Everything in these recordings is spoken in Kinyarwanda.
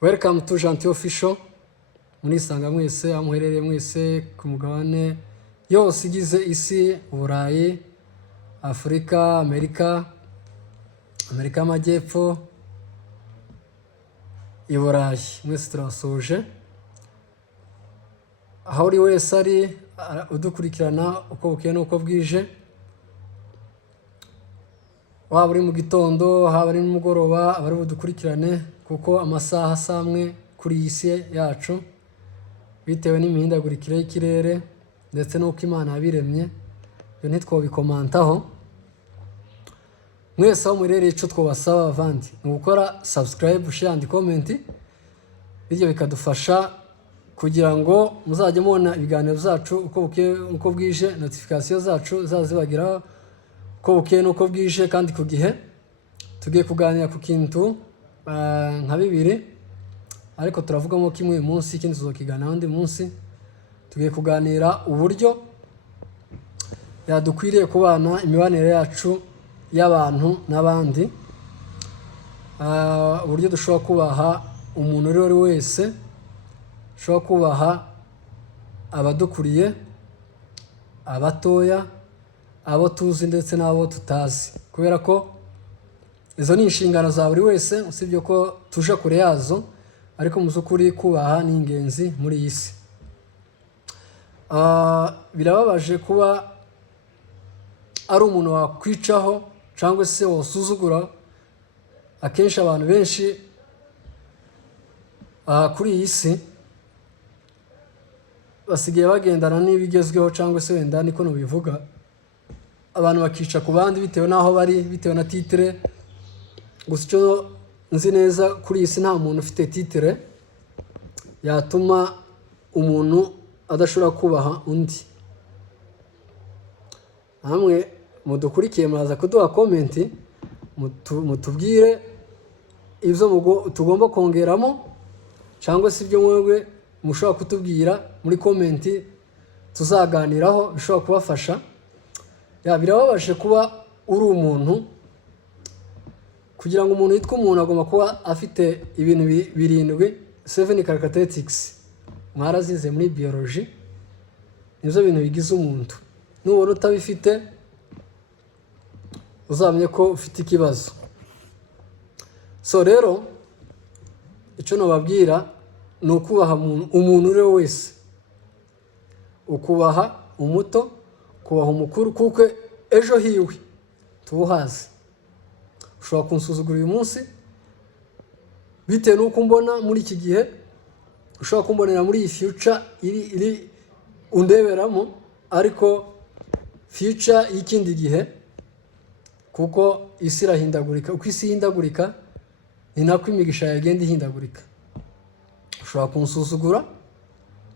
Welcome to Gentil Official. Munisanga mwese amuherereye mwese ku mugabane yose igize isi, Burayi, Afrika, Amerika y'Amajyepfo, i Burayi. Mwese turabasuje. Aho uri wese ari udukurikirana uko bukeye n'uko bwije, waba uri mu gitondo, haba ari nimugoroba, abari budukurikirane kuko amasaha asamwe kuri iyi si yacu bitewe n'imihindagurikire y'ikirere ndetse n'uko Imana yabiremye, ibyo ntitwobikomantaho. Mwese aho murereye icyo twabasaba abandi ni gukora subscribe, share and comment, bityo bikadufasha kugira ngo muzajye mubona ibiganiro byacu uko bukeye uko bwije, notification zacu zazibagiraho uko bukeye n'uko bwije kandi ku gihe. Tugiye kuganira ku kintu nka bibiri, ariko turavugamo kimwe uyu munsi, ikindi tuzokiganira undi munsi. Tugiye kuganira uburyo dukwiriye kubana imibanire yacu y'abantu n'abandi, uburyo dushobora kubaha umuntu uri wese, dushobora kubaha abadukuriye, abatoya, abo tuzi ndetse n'abo tutazi, kubera ko izo ni inshingano za buri wese, usibye ko tuje kure yazo, ariko mu by'ukuri kubaha ni ingenzi muri iyi si. Birababaje kuba ari umuntu wakwicaho cyangwa se wasuzugura. Akenshi abantu benshi kuri iyi si basigaye bagendana n'ibigezweho, cyangwa se wenda niko nubivuga, abantu bakica ku bandi bitewe n'aho bari, bitewe na titire. Gusa icyo nzi neza kuri iyi si, nta muntu ufite titire yatuma umuntu adashobora kubaha undi. Namwe mudukurikiye muraza kuduha komenti, mutubwire ibyo tugomba kongeramo, cyangwa se ibyo mwebwe mushobora kutubwira muri komenti tuzaganiraho bishobora kubafasha. Birababaje kuba uri umuntu. Kugira ngo umuntu yitwe umuntu agomba kuba afite ibintu birindwi, 7 characteristics mwarazize muri biology, nibyo bintu bigize umuntu. Nubona utabifite uzamenye ko ufite ikibazo. So rero icyo nababwira ni ukubaha umuntu uri wese, ukubaha umuto, kubaha umukuru, kuko ejo hiwe tubuhazi. Ushobora kunsuzugura uyu munsi bitewe n'uko mbona muri iki gihe, ushobora kumbonera muri iyi future iri undeberamo, ariko future y'ikindi gihe, kuko isi irahindagurika. Uko isi ihindagurika ni nako imigisha yagenda ihindagurika. Ushobora kunsuzugura,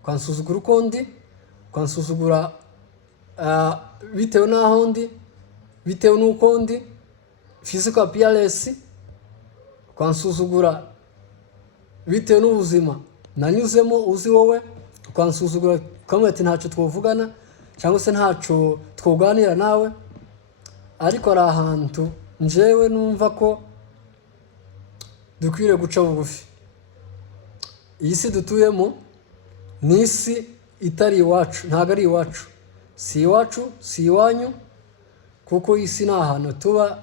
ukansuzugura uko ndi, ukansuzugura bitewe n'aho ndi, bitewe n'uko ndi, physical appearance, ukansuzugura bitewe n'ubuzima nanyuzemo uzi wowe, ukansuzugura ukamubwira ati ntacyo twavugana cyangwa se ntacyo twoganira nawe. Ariko ari ahantu njyewe numva ko dukwiriye guca bugufi. Iyi si dutuyemo ni isi itari iwacu, ntabwo ari iwacu, si iwacu, si iwanyu, kuko isi ni ahantu tuba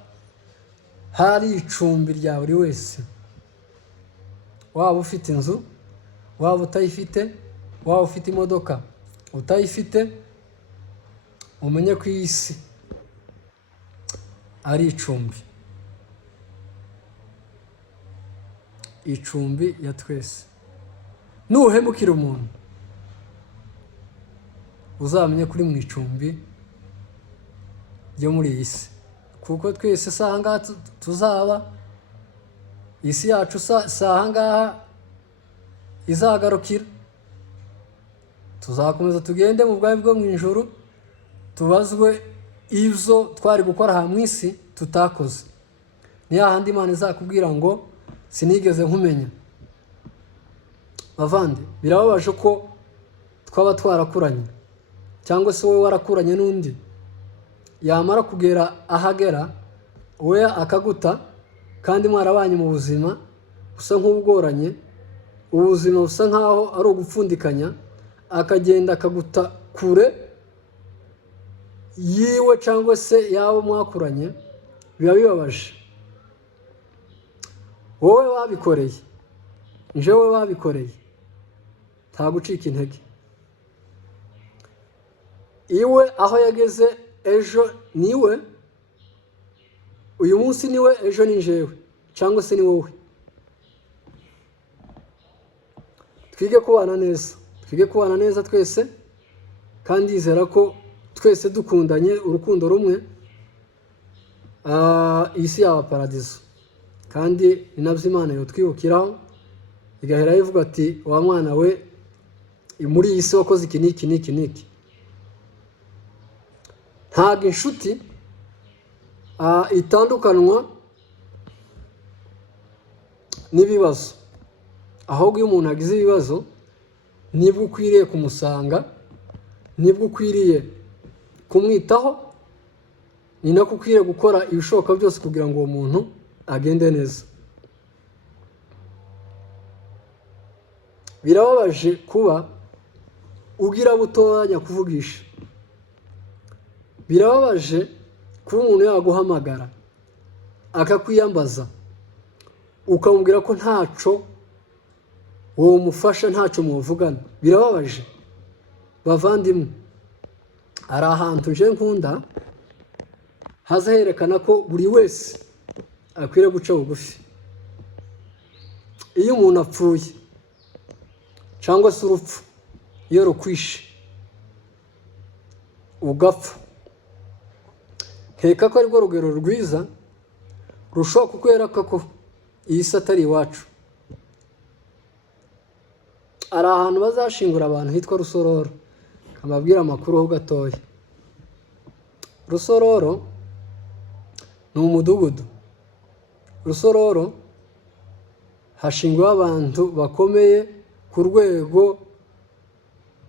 hari icumbi rya buri wese. Waba ufite inzu, waba utayifite, waba ufite imodoka utayifite, umenye ko iyi si ari icumbi, icumbi ya twese. Nuhemukira umuntu uzamenye kuri mu icumbi ryo muri iyi si, kuko twese si aha ngaha tuzaba. Isi yacu si aha ngaha izagarukira. Tuzakomeza tugende mu bwami bwo mu ijuru, tubazwe ibyo twari gukora aha mu isi tutakoze. Ni hahandi Imana izakubwira ngo sinigeze nkumenya. Bavandi, birababaje ko twaba twarakuranye, cyangwa se wowe warakuranye n'undi, yamara kugera ahagera we akaguta, kandi mwarabanye mu buzima gusa nk'ubugoranye, ubuzima busa nkaho ari ugupfundikanya, akagenda akaguta kure yiwe cyangwa se yabo mwakuranye, biba bibabaje. Wowe wabikoreye, njyewe wabikoreye, nta gucika intege. Iwe aho yageze ejo niwe, uyu munsi niwe, ejo ni njyewe cyangwa se ni wowe. Twige kubana neza twese, kandi yizera ko twese dukundanye urukundo rumwe, iyi si yaba paradizo. Kandi ni nabyo Imana yotwibukiraho, igahera ivuga ati wa mwana we, muri iyi si wakoze iki n'iki n'iki n'iki. Ntabwo inshuti itandukanwa n'ibibazo, ahubwo iyo umuntu agize ibibazo nibwo ukwiriye kumusanga, nibwo ukwiriye kumwitaho, ni nako ukwiriye gukora ibishoboka byose kugira ngo uwo muntu agende neza. Birababaje kuba ugira butoranya kuvugisha. Birababaje kuba umuntu yaguhamagara akakwiyambaza, ukamubwira ko ntaco wowe umufasha, ntaco muvugana. Birababaje bavandimwe. Hari ahantu nje nkunda haza herekana ko buri wese akwiriye guca bugufi. Iyo umuntu apfuye cyangwa se urupfu iyo rukwishe ugapfa, nkeka ko aribwo rugero rwiza rushobora kukwereka ko iyi si atari iwacu. Hari ahantu bazashingura abantu hitwa Rusororo, amabwira amakuru ho gatoya. Rusororo ni umudugudu. Rusororo hashingwa abantu bakomeye ku rwego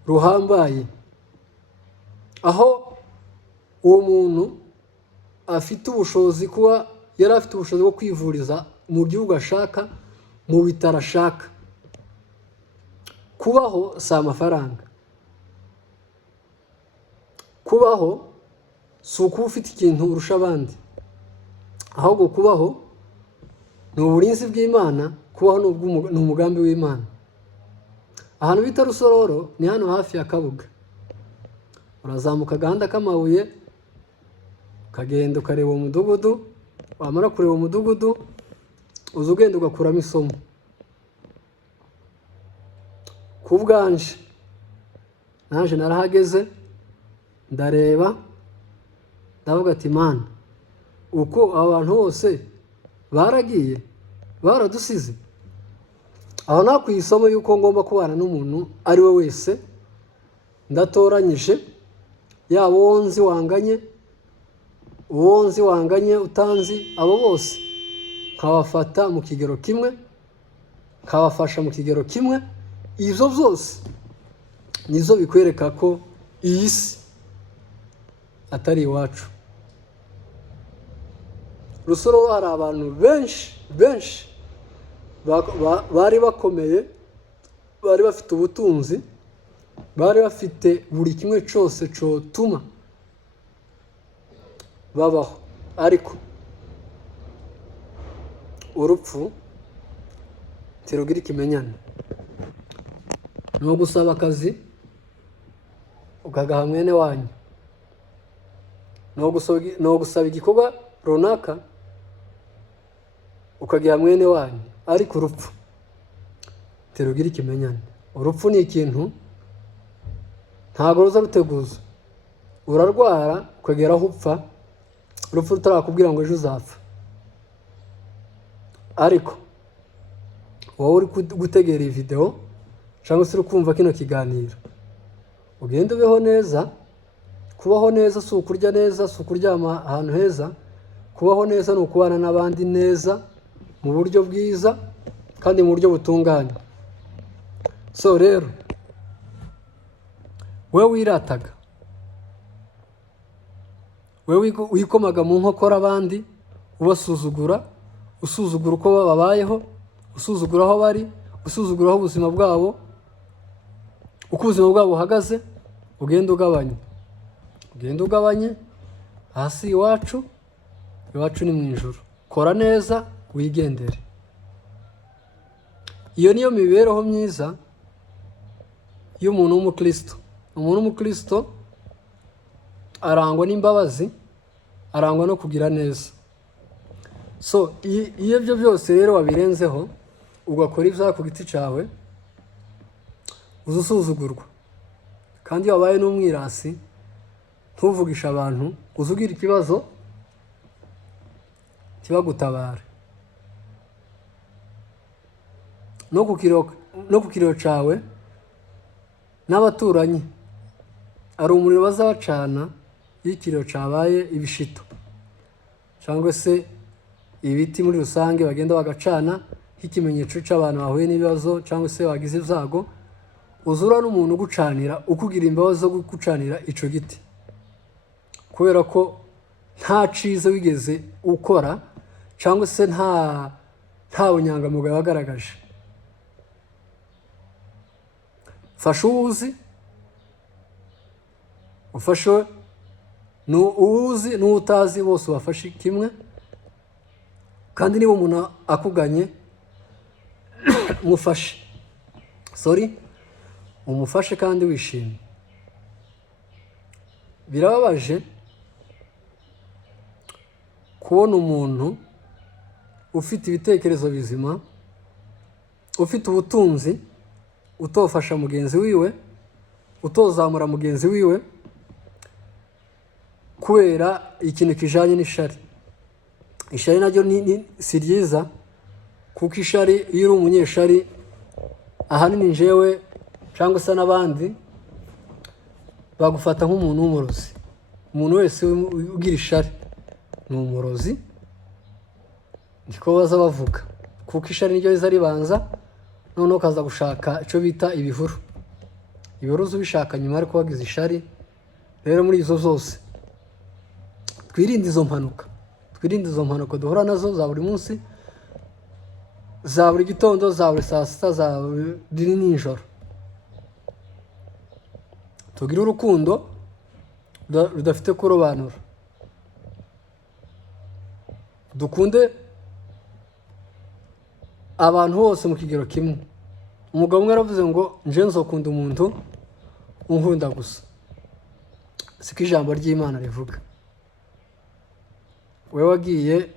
ruhambaye, aho uwo muntu afite ubushobozi, kuba yari afite ubushobozi bwo kwivuriza mu gihugu ashaka, mu bitaro ashaka. Kubaho si amafaranga. Kubaho si ukuba ufite ikintu urusha abandi, ahubwo kubaho ni uburinzi bw'Imana. Kubaho ni umugambi w'Imana. Ahantu bita Rusororo ni hano hafi ya Kabuga. Urazamuka agahanda k'amabuye ukagenda ukareba uwo mudugudu, wamara kureba umudugudu uza ugenda ugakuramo isomo. Ku bwanje naje narahageze ndareba, ndavuga ati Mana, uko abantu bose baragiye baradusize, aho nakwiye isomo yuko ngomba kubana n'umuntu ari we wese ndatoranyije, yaba uwo nzi wanganye, utanzi, abo bose nkabafata mu kigero kimwe, nkabafasha mu kigero kimwe. Ibyo byose nizo bikwereka ko iyi si atari iwacu. Rusororo hari abantu benshi bari bakomeye, bari bafite ubutunzi, bari bafite buri kimwe cyose cyotuma babaho, ariko urupfu ntirugira ikimenyane. Ni ugusaba akazi ukagaha mwene wanyu, ni ugusaba igikorwa runaka ukagiha mwene wanyu, ariko urupfu ntirugira ikimenyane. Urupfu ni ikintu ntabwo ruza ruteguza. Urarwara ukagera aho upfa, urupfu rutarakubwira ngo ejo uzapfa. Ariko wowe uri gutegera iyi video cyangwa se uri kumva kino kiganiro, ugenda ubeho neza. Kubaho neza si ukurya neza, si ukuryama ahantu heza. Kubaho neza ni ukubana n'abandi neza mu buryo bwiza kandi mu buryo butunganye. So rero we wirataga, we wikomaga mu nkokora abandi, ubasuzugura, usuzugura uko babayeho, usuzugura aho bari, usuzuguraho ubuzima bwabo, uko ubuzima bwabo buhagaze, ugenda ugabanye hasi iwacu ni mu ijuru. Kora neza wigendere. Iyo niyo mibereho myiza y'umuntu w'umukristo. Umuntu w'umukristo arangwa n'imbabazi, arangwa no kugira neza. So iyo ibyo byose rero wabirenzeho ugakora ibyaha ku giti cyawe, uzusuzugurwa. Kandi iyo wabaye n'umwirasi, ntuvugisha abantu, uzugira ikibazo kibagutabara. No ku kiriro cyawe n'abaturanyi ari umuriro bazacana iyo ikiriro cyabaye ibishito, cyangwa se ibiti muri rusange bagenda bagacana nk'ikimenyetso cy'abantu bahuye n'ibibazo cyangwa se wagize ibyago. Uzura n'umuntu ugucanira, ukugira imbabazi zo gucanira icyo giti, kubera ko nta cyiza wigeze ukora cyangwa se nta bunyangamugayo wagaragaje. Fasha uwuzi, ufashe uwuzi n'utazi, bose ubafashe kimwe. Kandi niba umuntu akuganye umufashe kandi wishimye. Birababaje kubona umuntu ufite ibitekerezo bizima, ufite ubutunzi, utofasha mugenzi wiwe, utozamura mugenzi wiwe, kubera ikintu kijanye n'ishari. Ishari naryo si ryiza, kuko ishari, iyo uri umunyeshari, ahanini njyewe cyangwa se n'abandi bagufata nk'umuntu w'umurozi. Umuntu wese ugira ishari ni umurozi, niko baza bavuga, kuko ishari niryo riza ribanza, noneho ukaza gushaka icyo bita ibihuru. Ibihuru ubishaka nyuma ariko wagize ishari. Rero muri izo zose twirinde izo mpanuka duhura nazo za buri munsi, za buri gitondo, za buri saa sita, za buri nijoro. Tugire urukundo rudafite kurobanura, dukunde abantu bose mu kigero kimwe. Umugabo umwe yaravuze ngo nje nzokunda umuntu unkunda gusa. Siko ijambo ry'Imana rivuga. We wagiye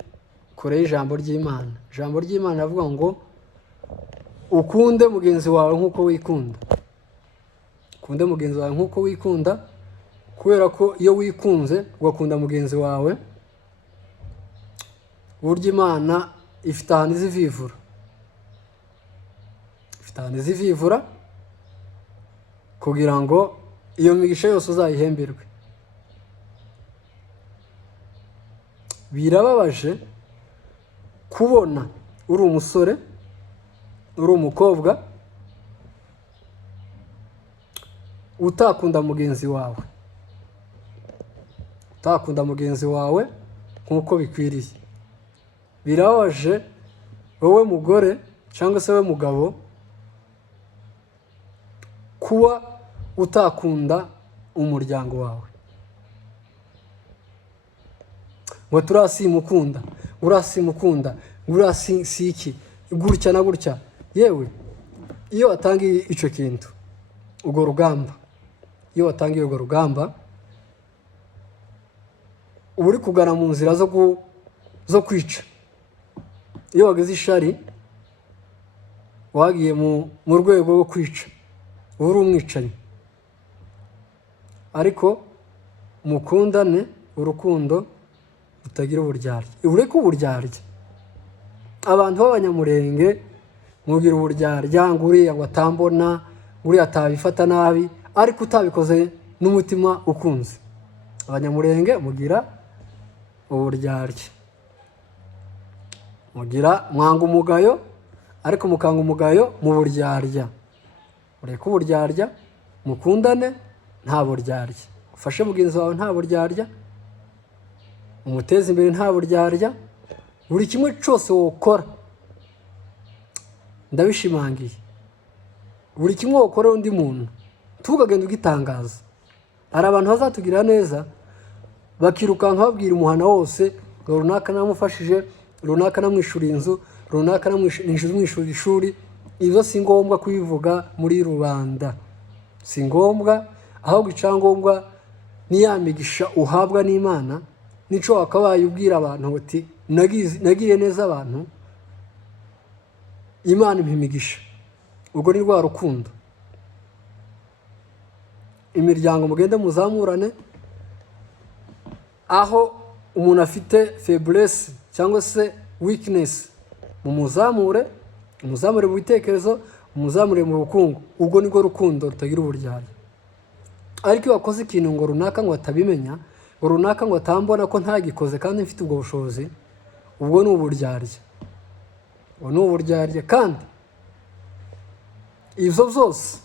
kure y'ijambo ry'Imana. Ijambo ry'Imana rivuga ngo ukunde mugenzi wawe nk'uko wikunda. Ukunde mugenzi wawe nk'uko wikunda, kubera ko iyo wikunze ugakunda mugenzi wawe, burya Imana ifite ahantu izivivura, kugira ngo iyo migisha yose uzayihemberwe. Birababaje kubona uri umusore, uri umukobwa, utakunda mugenzi wawe nk'uko bikwiriye. Birababaje wowe mugore cyangwa se wowe mugabo kuba utakunda umuryango wawe. Ngo turasimukunda, urasiki, gutya na gutya. Yewe, iyo watangiye icyo kintu, urwo rugamba, uba uri kugana mu nzira zo kwica. Iyo wageze ishari, wagiye mu rwego rwo kwica, uba uri umwicanyi. Ariko mukundane urukundo rutagira uburyarya. Ureke uburyarya. Abantu b'abanyamurenge mugira uburyarya, ngo uriya ngo atambona, uriya atabifata nabi, ariko utabikoze n'umutima ukunze. Abanyamurenge mugira uburyarya, mwanga umugayo, ariko mukanga umugayo mu buryarya. Ureke uburyarya, mukundane nta buryarya. Ufashe mugenzi wawe nta buryarya, umuteze imbere nta buryarya. Buri kimwe cyose wokora ndabishimangiye, buri kimwe wakorera undi muntu tugagenda ugitangaza. Hari abantu bazatugirira neza bakirukanka babwira umuhana wose ngo runaka namufashije, runaka namwishuriye inzu, runaka namwishuriye ishuri. Ibyo si ngombwa kubivuga muri rubanda, si ngombwa. Ahubwo icyangombwa ni ya migisha uhabwa n'Imana, nico wakabaye ubwira abantu uti nagiriye neza abantu, Imana impa imigisha. Ubwo ni rwa rukundo. Imiryango mugende muzamurane, aho umuntu afite faiblesse cyangwa se weakness mumuzamure mu bitekerezo, mumuzamure mu bukungu. Ubwo niko rukundo rutagira uburyarya. Ariko iyo wakoze ikintu ngo runaka ngo atabimenya, ngo runaka ngo atambona ko ntagikoze kandi mfite ubwo bushobozi, ubwo ni uburyarya. Ubwo ni uburyarya. Kandi ibyo byose